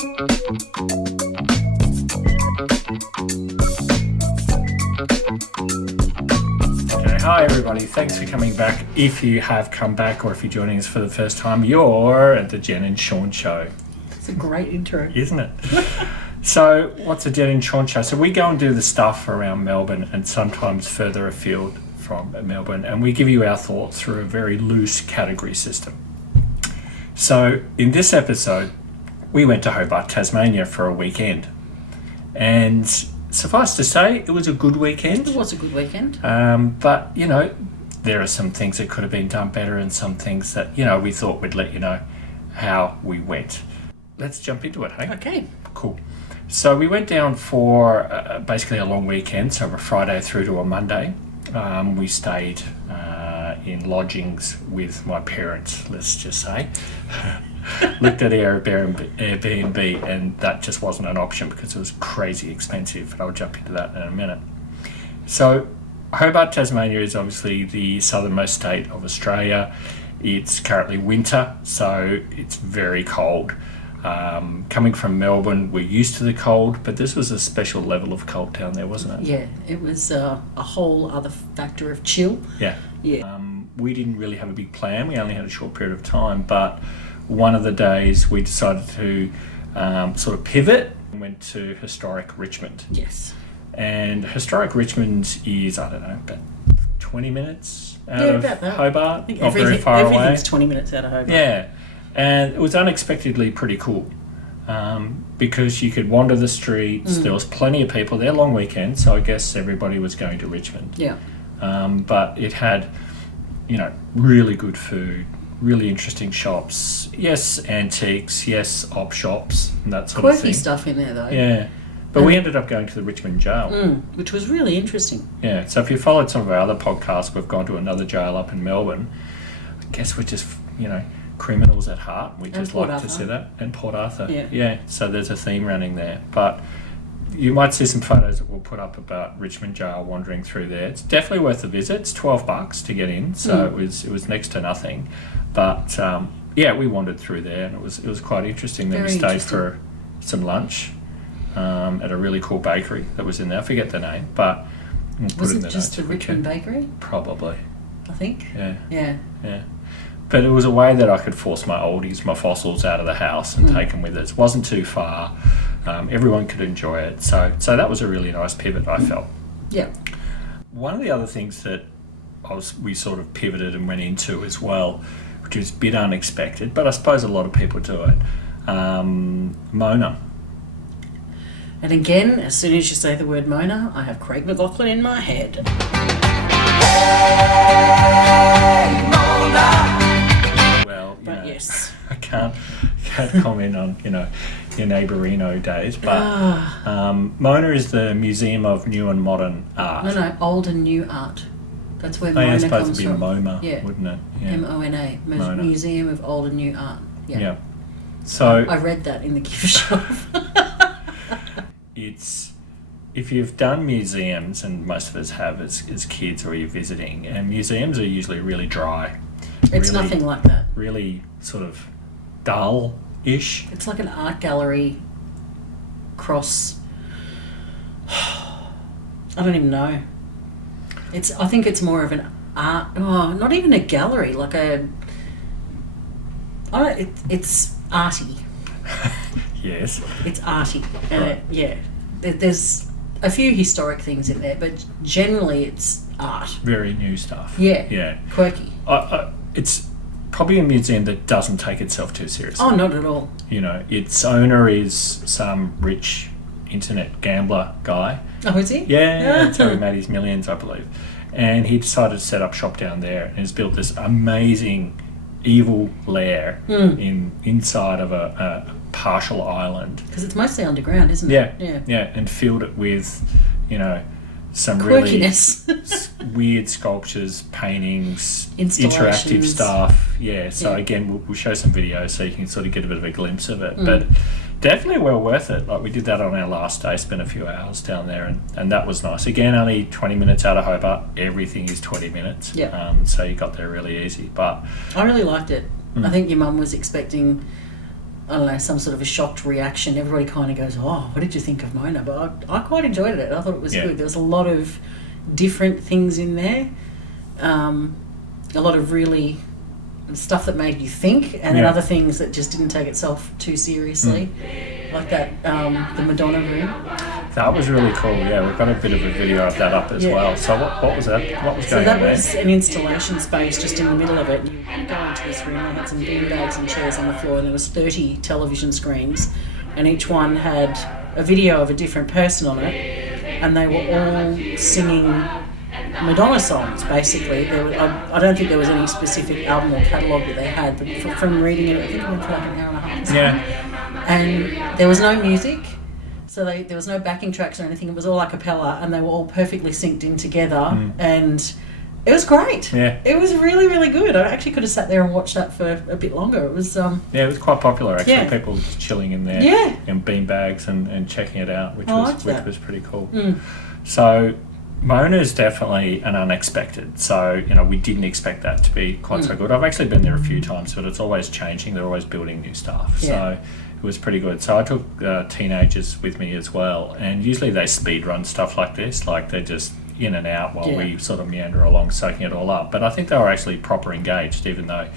Hi everybody, thanks for coming back. If you have come back or if you're joining us for the first time, you're at the Jen and Sean Show. It's a great intro. Isn't it? So, what's the Jen and Sean Show? So we go and do the stuff around Melbourne and sometimes further afield from Melbourne, and we give you our thoughts through a very loose category system. So, in this episode, we went to Hobart, Tasmania for a weekend. And suffice to say, it was a good weekend. It was a good weekend. But, you know, there are some things that could have been done better and some things that, you know, we thought we'd let you know how we went. Let's jump into it, hey? Okay. Cool. So we went down for basically a long weekend, so a Friday through to a Monday. We stayed in lodgings with my parents, let's just say. Looked at Airbnb and that just wasn't an option because it was crazy expensive, but I'll jump into that in a minute. So Hobart, Tasmania is obviously the southernmost state of Australia. It's currently winter, so it's very cold. Coming from Melbourne, we're used to the cold, but this was a special level of cold down there, wasn't it? Yeah, it was a whole other factor of chill. Yeah. Yeah. We didn't really have a big plan. We only had a short period of time, but one of the days we decided to sort of pivot and went to historic Richmond. Yes. And historic Richmond is, I don't know, about 20 minutes out of about that. Hobart, I think not very far away. Everything's 20 minutes out of Hobart. Yeah, and it was unexpectedly pretty cool because you could wander the streets. There was plenty of people there, long weekend, so I guess everybody was going to Richmond. Yeah. But it had, you know, really good food, really interesting shops. Yes, antiques. Yes, op shops and that sort of thing. Quirky stuff in there though. Yeah. But we ended up going to the Richmond jail. Which was really interesting. Yeah, so if you followed some of our other podcasts, we've gone to another jail up in Melbourne. I guess we're just, you know, criminals at heart. We just like to see that. And Port Arthur. Yeah, so there's a theme running there. But you might see some photos that we'll put up about Richmond jail wandering through there. It's definitely worth a visit. It's $12 to get in, so it was next to nothing. But yeah, we wandered through there and it was quite interesting. Then we stayed for some lunch. At a really cool bakery that was in there. I forget the name, but we'll put Was it in it the just notes a Richmond bakery? Probably. I think. Yeah. Yeah. But it was a way that I could force my oldies, my fossils, out of the house and take them with us. It wasn't too far. Everyone could enjoy it. So that was a really nice pivot, I felt. Yeah. One of the other things that we sort of pivoted and went into as well, which was a bit unexpected, but I suppose a lot of people do it, Mona. And again, as soon as you say the word Mona, I have Craig McLachlan in my head. Hey, Mona! Well, but yes. I can't comment on, you know, your neighbourino days, but Mona is the Museum of New and Modern Art. No, old and new art. That's where Mona Mona supposed comes to be from. MoMA, wouldn't it? Yeah. M-O-N-A. Mona. Museum of Old and New Art. Yeah. So I read that in the gift shop. It's, if you've done museums, and most of us have as kids or you're visiting, and museums are usually really dry. It's really, nothing like that. Really sort of dull-ish. It's like an art gallery cross. I don't even know. I think it's more of an art. Oh, not even a gallery. Like a. It's arty. Yes. It's arty. Right. Yeah. There's a few historic things in there, but generally it's art. Very new stuff. Yeah. Yeah. Quirky. It's probably a museum that doesn't take itself too seriously. Oh, not at all. You know, its owner is some rich internet gambler guy. Oh, is he? Yeah, that's how he made his millions, I believe. And he decided to set up shop down there and has built this amazing evil lair inside of a partial island. Because it's mostly underground, isn't it? Yeah, and filled it with, you know, some quirkiness. Really weird sculptures, paintings, interactive stuff. Yeah, so again, we'll show some videos so you can sort of get a bit of a glimpse of it. But definitely well worth it. Like, we did that on our last day, spent a few hours down there, and that was nice. Again, only 20 minutes out of Hobart. Everything is 20 minutes. Yeah. So you got there really easy. But I really liked it. I think your mum was expecting I don't know, some sort of a shocked reaction. Everybody kind of goes, "Oh, what did you think of Mona?" But I quite enjoyed it. I thought it was good. There was a lot of different things in there, a lot of really stuff that made you think, and then other things that just didn't take itself too seriously, like that the Madonna room. That was really cool. Yeah, we've got a bit of a video of that up as well. So what was that? What was going on there? So that was an installation space just in the middle of it. You go into this room, they had some beanbags and chairs on the floor, and there was 30 television screens, and each one had a video of a different person on it, and they were all singing Madonna songs, basically. I don't think there was any specific album or catalogue that they had, but from reading it, I think it went for like an hour and a half. Yeah. And there was no music, so there was no backing tracks or anything. It was all a cappella, and they were all perfectly synced in together, and it was great. Yeah. It was really, really good. I actually could have sat there and watched that for a bit longer. It was it was quite popular actually. People chilling in there in beanbags and checking it out, which was pretty cool. So Mona is definitely an unexpected. So, we didn't expect that to be quite so good. I've actually been there a few times, but it's always changing. They're always building new stuff. So it was pretty good. So I took teenagers with me as well. And usually they speed run stuff like this. Like they're just in and out while we sort of meander along, soaking it all up. But I think they were actually proper engaged, even though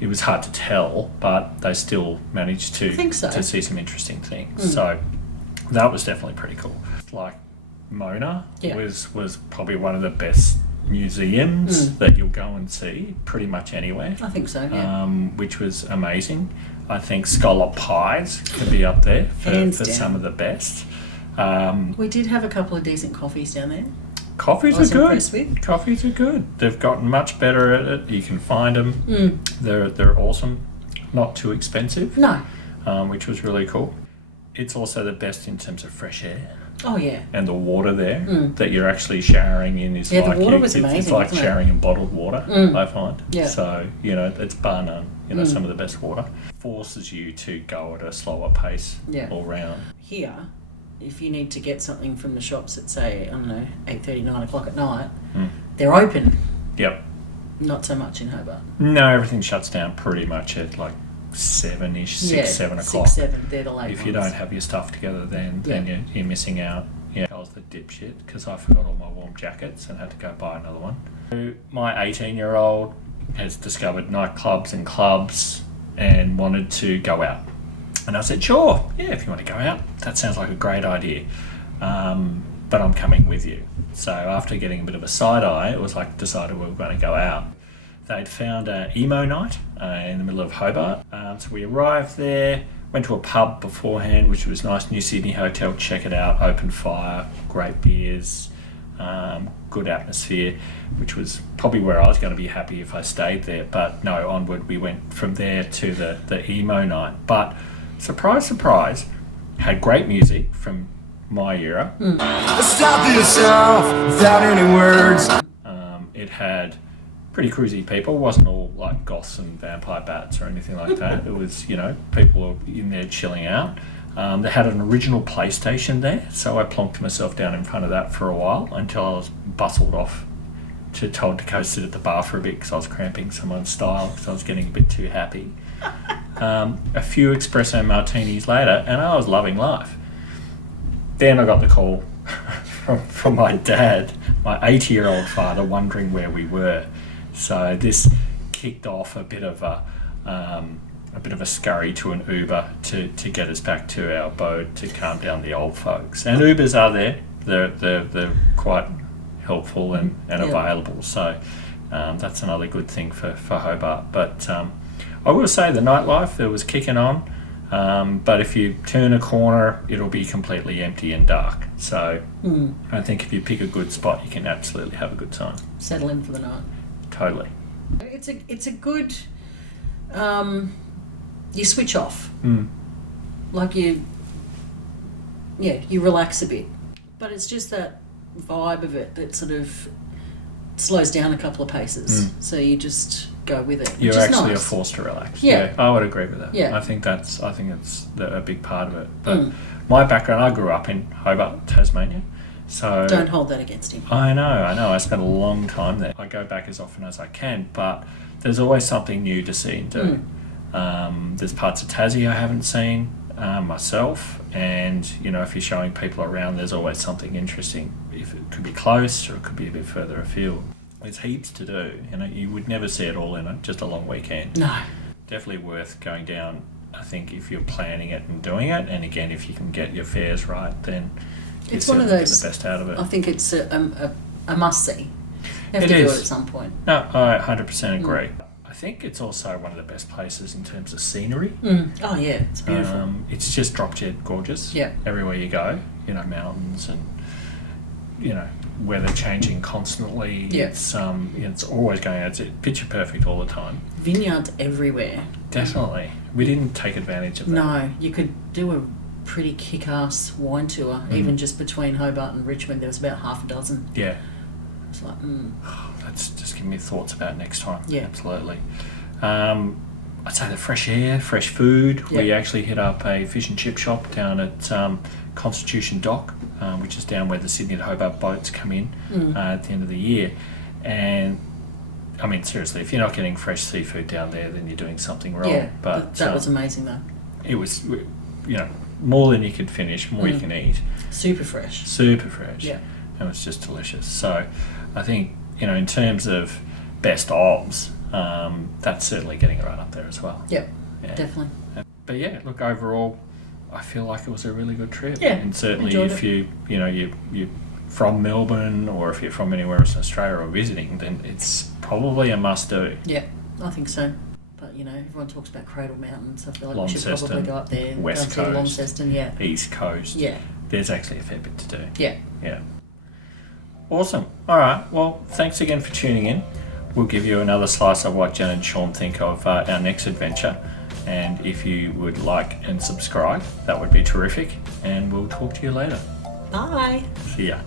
it was hard to tell. But they still managed to see some interesting things. So that was definitely pretty cool. Like Mona was probably one of the best museums that you'll go and see pretty much anywhere. I think so, which was amazing. I think scallop pies could be up there for some of the best. We did have a couple of decent coffees down there. Coffees are good. Coffees are good. They've gotten much better at it. You can find them. They're awesome. Not too expensive. No. Which was really cool. It's also the best in terms of fresh air. Oh yeah. And the water there that you're actually showering in is the water was amazing. It's like showering in bottled water, I find. Yeah. So, it's bar none, some of the best water. Forces you to go at a slower pace all round. Here, if you need to get something from the shops at, say, I don't know, 8:30, 9 o'clock at night, they're open. Yep. Not so much in Hobart. No, everything shuts down pretty much at like 7-ish, 6, 7 o'clock. 6, 7, they're the late If you don't have your stuff together then you're missing out. Yeah, I was the dipshit because I forgot all my warm jackets and had to go buy another one. So my 18-year-old has discovered nightclubs and clubs and wanted to go out. And I said, sure, if you want to go out, that sounds like a great idea. But I'm coming with you. So after getting a bit of a side eye, it was like decided we were going to go out. They'd found an emo night in the middle of Hobart. So we arrived there, went to a pub beforehand, which was nice, New Sydney Hotel, check it out, open fire, great beers, good atmosphere, which was probably where I was going to be happy if I stayed there. But no, onward we went from there to the emo night. But surprise, surprise, had great music from my era. Stop yourself without any words. It had pretty cruisy people. It wasn't all like goths and vampire bats or anything like that. It was, people were in there chilling out. They had an original PlayStation there, so I plonked myself down in front of that for a while until I was bustled off told to go sit at the bar for a bit because I was cramping someone's style because I was getting a bit too happy. A few espresso martinis later, and I was loving life. Then I got the call from my dad, my 80-year-old father, wondering where we were. So this kicked off a bit of a scurry to an Uber to get us back to our abode to calm down the old folks. And Ubers are there; they're quite helpful and available. So that's another good thing for Hobart. But I will say the nightlife there was kicking on. But if you turn a corner, it'll be completely empty and dark. So I think if you pick a good spot, you can absolutely have a good time. Settle in for the night. Totally. It's a good. You switch off. Like you relax a bit, but it's just that vibe of it that sort of slows down a couple of paces. So you just go with it. You're which is actually nice. a force to relax. Yeah, I would agree with that. Yeah, I think it's a big part of it. But my background, I grew up in Hobart, Tasmania. So don't hold that against him. I know. I spent a long time there. I go back as often as I can, but there's always something new to see and do. There's parts of Tassie I haven't seen myself, and you know, if you're showing people around, there's always something interesting. If it could be close or it could be a bit further afield. There's heaps to do. You know, you would never see it all in just a long weekend. No. Definitely worth going down. I think if you're planning it and doing it, and again, if you can get your fares right, then It's you're one of certainly those. getting the best out of it. I think it's a must see. You have It to do is. it at some point. No, I 100% agree. I think it's also one of the best places in terms of scenery. Oh yeah, it's beautiful. It's just drop dead gorgeous. Yeah. Everywhere you go, you know, mountains and you know, weather changing constantly. Yeah. It's you know, it's always going out. It's picture perfect all the time. Vineyards everywhere. Definitely, we didn't take advantage of that. No, you could do a pretty kick-ass wine tour, even just between Hobart and Richmond. There was about half a dozen. Yeah. It's like, That's just giving me thoughts about next time. Yeah. Absolutely. I'd say the fresh air, fresh food. Yeah. We actually hit up a fish and chip shop down at Constitution Dock, which is down where the Sydney to Hobart boats come in at the end of the year. And I mean, seriously, if you're not getting fresh seafood down there, then you're doing something wrong. yeah, But that was amazing though. it was, you know, more than you could finish, more you can eat. Super fresh. Super fresh. Yeah. And it's just delicious. So I think, you know, in terms of best ofs, that's certainly getting right up there as well. Yep, Yeah. definitely. But yeah, look, overall, I feel like it was a really good trip. Yeah, And certainly enjoyed if it. you're from Melbourne, or if you're from anywhere else in Australia or visiting, then it's probably a must do. Yeah, I think so. But you know, everyone talks about Cradle Mountains. I feel like we should Launceston, probably go up there. West go and see Coast. Launceston, yeah. East Coast. Yeah, There's actually a fair bit to do. yeah. Yeah. Awesome. All right. Well, thanks again for tuning in. We'll give you another slice of what Jen and Sean think of our next adventure. And if you would like and subscribe, that would be terrific. And we'll talk to you later. Bye. See ya.